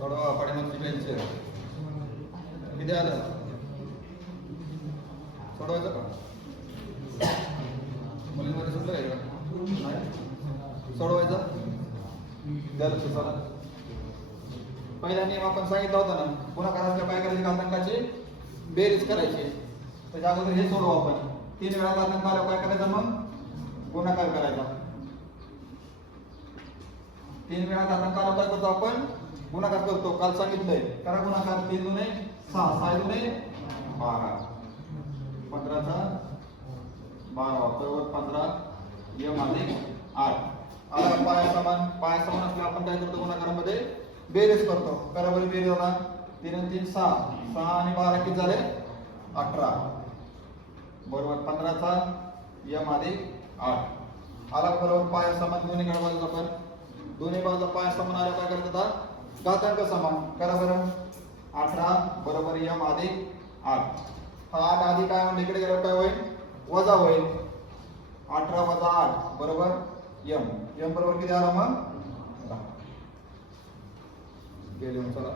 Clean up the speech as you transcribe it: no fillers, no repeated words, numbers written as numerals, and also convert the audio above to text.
सोडवा पाठीमागची बेंच किती आलं सोडवायचं का मुलींमध्ये सुटलं आहे का सोडवायचं द्या लक्ष चला पहिला नियम आपण सांगितला होता ना पुन्हा करायचं काय करायचे घातांकाची बेरीज करायची त्याच्या अगोदर हे सोडवू आपण 3 वेळा घातांक आल्यावर काय करायचं मग गुणाकार करायचा 3 वेळा घातांक आल्यावर काय करतो आपण गुणाकार करतो काल सांगितलंय करा गुणाकार 3 दुने 6 6 दुने 12 15 चा 12 बरोबर 15 यम अधिक 8 आला पाया समान असल्यावर आपण काय करतो गुणाकारामध्ये बेरीज करतो करा बरं बेरीज होता 3 आणि 3 6 6 आणि 12 किती झाले 18 बरोबर 15 चा यम अधिक 8 आला बरोबर पाया समान दोन्ही बाजूला आपण दोन्ही बाजूला पाया समान आला काय करत होता घातांक समान करा बरं 18 बरोबर यम अधिक 8 हा 8 आधी काय म्हणजे इकडे गेल्यावर काय होईल वजा होईल 18 वजा 8 बरोबर यम बरोबर किती आला मग 10 गेले चला